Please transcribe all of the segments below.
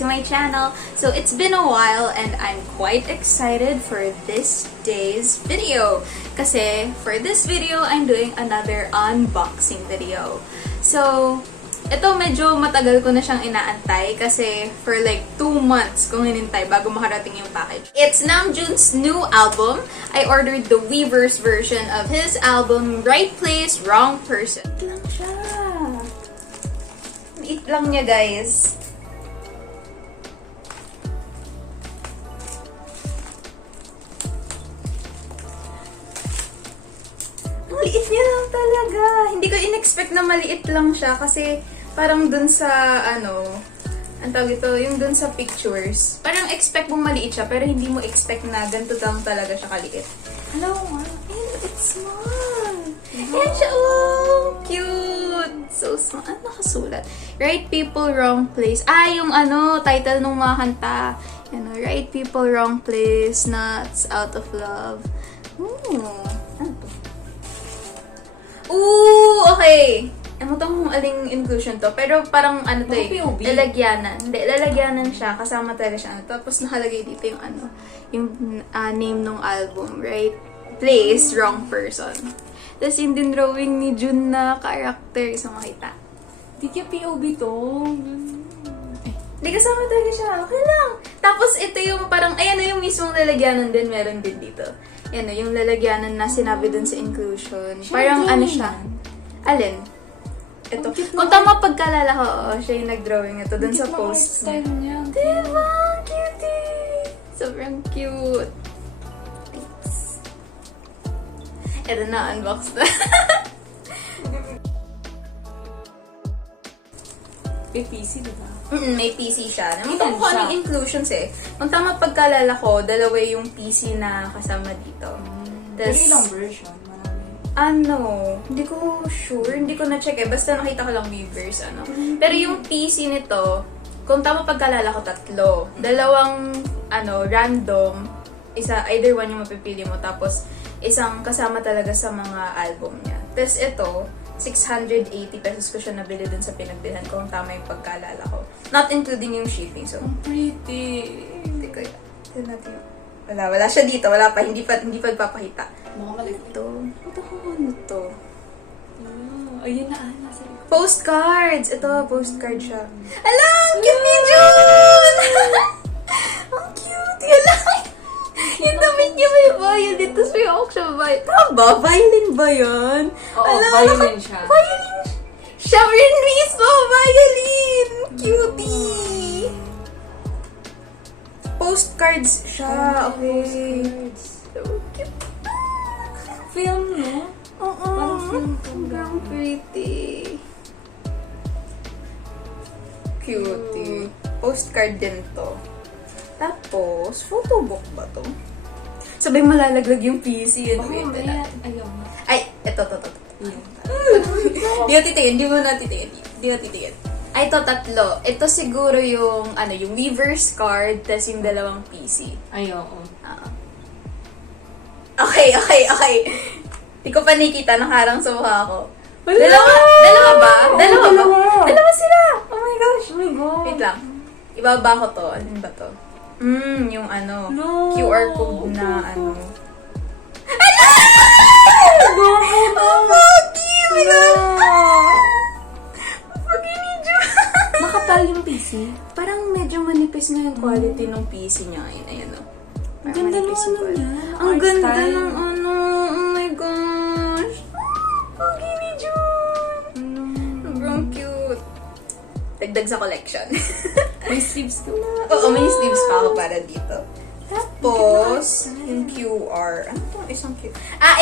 to my channel. So it's been a while and I'm quite excited for this day's video. Kasi for this video, I'm doing another unboxing video. So, ito medyo matagal ko na siyang inaantay kasi for like 2 months kong hinintay bago makarating yung package. It's Namjoon's new album. I ordered the Weverse version of his album, Right Place, Wrong Person. Liit lang siya. Liit lang niya, guys. Ang liit niya lang talaga. Hindi ko in-expect na maliit lang siya kasi parang dun sa, ang tawag ito, yung dun sa pictures. Parang expect mong maliit siya, pero hindi mo expect na ganito lang talaga siya kaliit. Hello, it's small. Ayan siya, oh, cute. So small. Ano nakasulat? Right People, Wrong Place. Yung title ng mga kanta. Right People, Wrong Place, Nuts, Out of Love. Ooh, ano to? Ooh, okay. Ano tong aling inclusion to? Pero parang lalagyanan. Hindi, lalagyanan siya. Kasama talaga siya. Tapos nakalagay dito yung name ng album, Right Place, Wrong Person. Tapos yung din drawing ni Jun na character. Isang makita. Hindi kaya POV to. Hindi, kasama talaga siya. Okay lang. Tapos ito yung parang, yung mismong lalagyanan din. Meron din dito. Yung lalagyanan na sinabi dun sa inclusion. Parang siya. Alin? Ito. Kung tama pagkalala ko, siya yung nag-drawing ito dun sa post. Style niya. Diba? Cutie! Sobrang cute. Thanks. Ito na, unbox na. May PC, diba? May PC siya. Nakita ko kung anong inclusions eh. Kung tama pagkalala ko, dalawa yung PC na kasama dito. Pero ilang version? Hindi ko sure. Hindi ko na-check eh. Basta nakita ko lang Weverse, Pero yung PC nito, kung tama pagkalala ko, 3. Dalawang, random. Isa, either one yung mapipili mo. Tapos, isang kasama talaga sa mga album niya. Tapos ito, 680 pesos ko siya nabili dun sa pinagbilhan ko kung tama yung pagkalala ko. Not including yung shipping. So, Pretty. hindi ko yun. Ito natin yung... Wala siya dito. Wala pa. Hindi pa papakita. Mga maliit. Ito. Ano to? Ayun na, nasa likod. Postcards! Ito, postcard siya. Ala! Ang cute ni Jun! Ang cute! Ala! Yung damit niya may violin, tapos may hawak siya violin. Tama ba? Violin ba yun? Oo, violin siya. Violin! Siya rin mismo! Violin! Cutie! Postcards siya. Okay. So cute. Film, no? Oo. Sobrang pretty. Cutie. Postcard din to. Tapos, photobook ba to? Sabay malalaglag yung PC. Baka mamaya, ayaw na. Ay, eto. Yeah. Di ko titingin. Di mo na titingin. Ay, ito 3. Ito siguro yung, yung Weverse card, tas yung dalawang PC. Ay, oo. Okay. Di ko pa nakita, nakaharang sa mukha ko. Dalawa ba? Dalawa sila! Oh my gosh! Oh my God. Wait lang. Ibaba ko to. Alin ba to? Yung No. QR code na Oh, Pogi! Oh my God! Pogi ni Jun! Makapal yung PC. Parang medyo manipis na yung quality ng PC niya ngayon. Ayan o. Ang ganda ng niya. Ang ganda ng oh my gosh. Pogi ni Jun! Sobrang cute. Dagdag sa collection. May sleeves ka na. Oo, may sleeves pa ako para dito. Tapos, yung QR. Ano itong isang QR?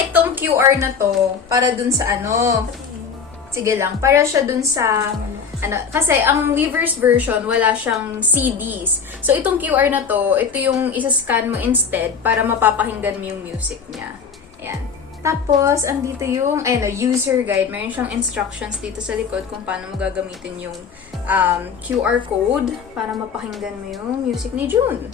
Itong QR na to, para dun sa sige lang, para siya dun sa, kasi ang Weverse version, wala siyang CDs. So, itong QR na to, ito yung isa-scan mo instead para mapapakinggan mo yung music niya. Ayan. Tapos, andito yung, user guide. Meron siyang instructions dito sa likod kung paano mo gagamitin yung QR code para mapakinggan mo yung music ni Jun.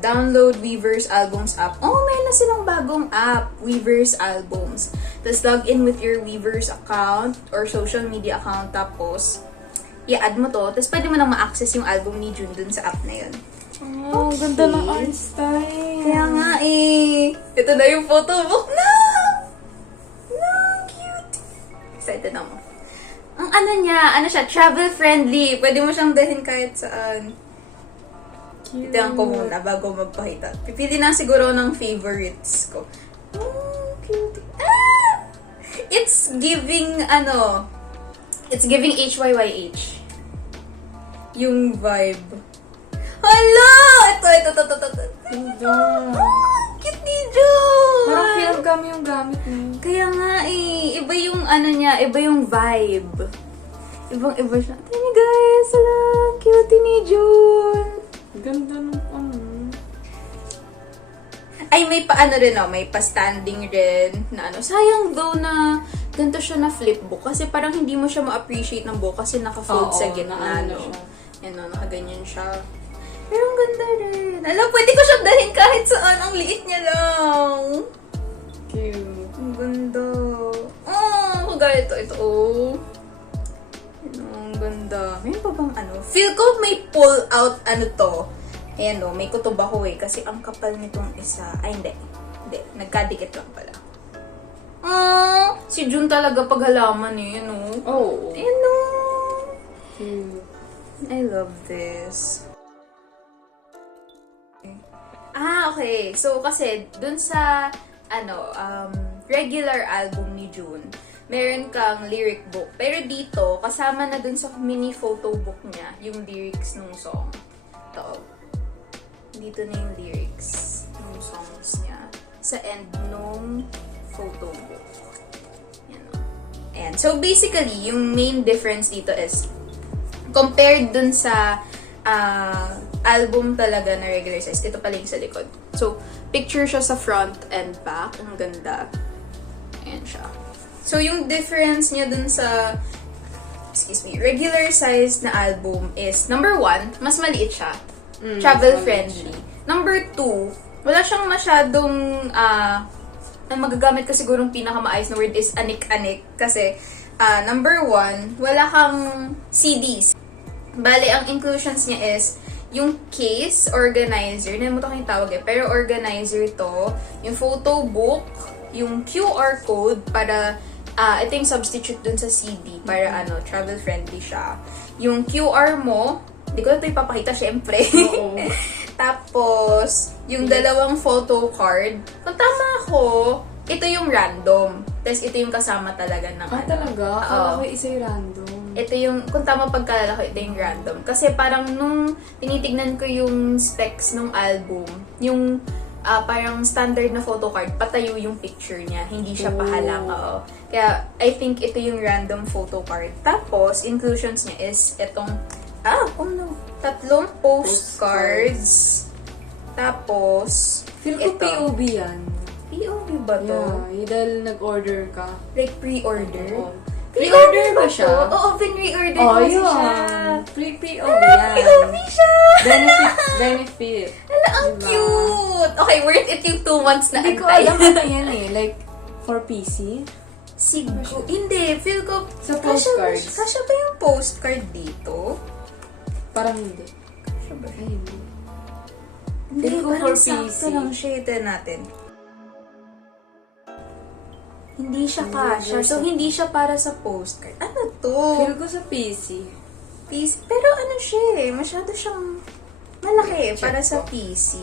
Download Weverse Albums app. Oh, may na silang bagong app, Weverse Albums. Tapos log in with your Weverse account or social media account. Tapos, i-add mo to, tapos pwede mo nang ma-access yung album ni June dun sa app na yun. Oh, ganda ng art style. Kaya nga eh. Ito na yung photo book na! No, cute! Excited ako. Ang ano niya, ano siya, travel friendly. Pwede mo siyang dalhin kahit saan. Cute. Ito ko muna bago magpakita. Pipili na siguro ng favorites ko. Oh, cute. Ah! It's giving, it's giving HYYH. Yung vibe. Hala! Ito. Ganda. Cute ni June! Parang feel kami yung gamit niya. Kaya nga eh, iba yung niya, iba yung vibe. Ibang-iba siya. Tingnan niyo guys, hala, cute ni June. Ganda ng Ay, may may pa-standing rin na Sayang though na ganito siya na flipbook kasi parang hindi mo siya ma-appreciate ng book kasi naka-fold sa gitna, nakaano no? siya. Yan, nakaganyan siya. Pero ang ganda rin. Alam, pwede ko siyang dalhin kahit saan. Ang liit niya lang. Cute. Ang ganda. Oh, kagaya ito. Oh. Ang ganda. May pa bang Feel ko may pull out to. Ayan o, may kutob ako eh. Kasi ang kapal nitong isa. Ay, hindi. Hindi. Nagkadikit lang pala. Si June talaga paghalaman eh. Yan o. Oh. Ayan o. Cute. I love this. Okay. So, kasi, dun sa, regular album ni June, meron kang lyric book. Pero dito, kasama na dun sa mini photo book niya, yung lyrics ng song. Ito. Dito na yung lyrics ng songs niya. Sa end nung photo book. Yan o. Ayan. So, basically, yung main difference dito is, compared dun sa album talaga na regular size, ito pala yung sa likod. So, picture siya sa front and back. Ang ganda. Ayan siya. So, yung difference niya dun sa regular size na album is, number 1, mas maliit siya. Travel friendly. Number 2, wala siyang masyadong, ang magagamit ko sigurong pinakamaayos na word is anik-anik. Kasi, number 1, wala kang CDs. Bale, ang inclusions niya is yung case organizer, nalimutan ko yung tawag eh, pero organizer to, yung photo book, yung QR code para, ito yung substitute dun sa CD para travel friendly siya. Yung QR mo, hindi ko na ito ipapakita syempre. Oo. Tapos, yung dalawang photo card, kung tama ako, ito yung random. Tapos, ito yung kasama talaga ng Talaga? Akala ko isa yung random. Ito yung, kung tama pagkalala ko, ito yung random. Kasi parang nung tinitignan ko yung specs ng album, yung parang standard na photo card, patayo yung picture niya. Hindi siya pahalang. Kaya, I think ito yung random photo card. Tapos, inclusions niya is itong, 3 postcards. Tapos, Feel ko ito. POV yan. POV ba to? Yeah, dahil nag-order ka. Like pre-order? Oo. Pre-order ba siya? Oo, pin-re-order ko kasi siya. Pre-POV yan. POV siya! Benefit. Hala, ang Diba? cute! Okay, worth it yung 2 months na Hindi ko antay. alam ano yan eh. Like, for PC? Siguro. Hindi, feel ko. Sa postcards. Kasya ba yung postcard dito? Parang hindi. Kasya ba? Ay, hindi. Hindi, Feel ko parang for sakto PC. lang siya. Ito natin. Hindi siya kasya. So, hindi siya para sa postcard. Ano to? Feel ko sa PC. PC. Pero ano siya eh, masyado siyang malaki Check para ko. sa PC.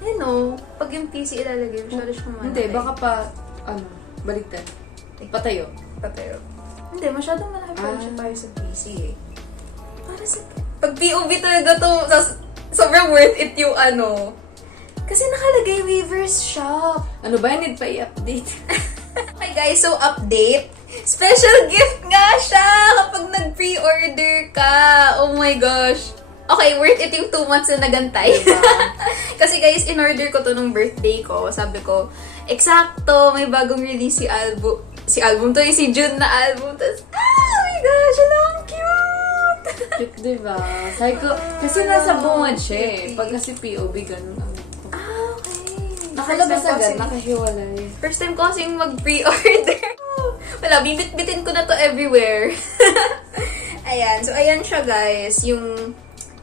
Ano, pag yung PC ilalagay, masyado siyang malaki. Hindi, baka pa, baliktad. Patayo. Patayo. Hindi, masyadong malaki pa rin siya Ah. para sa PC eh. Para sa... Pag POV talaga to, sobrang worth it yung Kasi nakalagay Weaver's Shop. Ano ba? Need pa i-update. Hi guys, so update. Special gift nga siya kapag nag-pre-order ka. Oh my gosh. Okay, worth it yung 2 months na nagantay. Diba? Kasi guys, in-order ko to nung birthday ko. Sabi ko, eksakto, may bagong release si album to, si June na album. Tapos, oh my gosh, ang cute! Cute, diba? Sabi ko, kasi nasa bungad siya eh. Pag kasi POV, ganun ang Okay. nakalabas First time ko agad, kasi- nakahiwalay. First time ko kasing mag-pre-order. Wala, bibit-bitin ko na to everywhere. Ayan. So, ayan siya, guys. Yung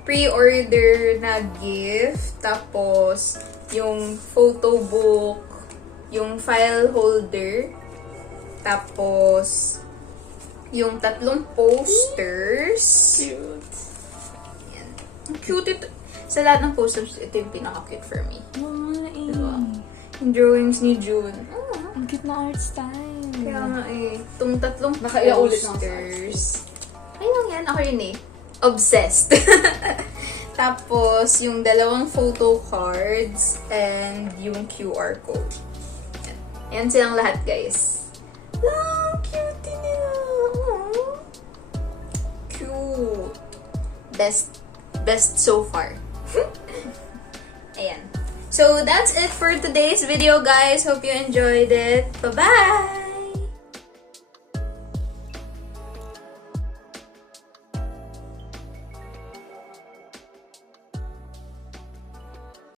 pre-order na gift. Tapos, yung photo book. Yung file holder. Tapos, yung 3 posters. Cute. Ayan. Ang cute ito. Sa lahat ng posters, ito yung pinaka-cute for me. Diba? Yung drawings ni June. Ang cute na art style. Kaya nga eh. Itong 3 Nakaiyak ulit ng posters. Ayun yan. Ako yun eh. Obsessed. Tapos, yung 2 photo cards and yung QR code. Yan. Yan silang lahat, guys. Wow, cute nila. Aww. Cute. Best so far. Ayan. So, that's it for today's video, guys. Hope you enjoyed it. Bye-bye!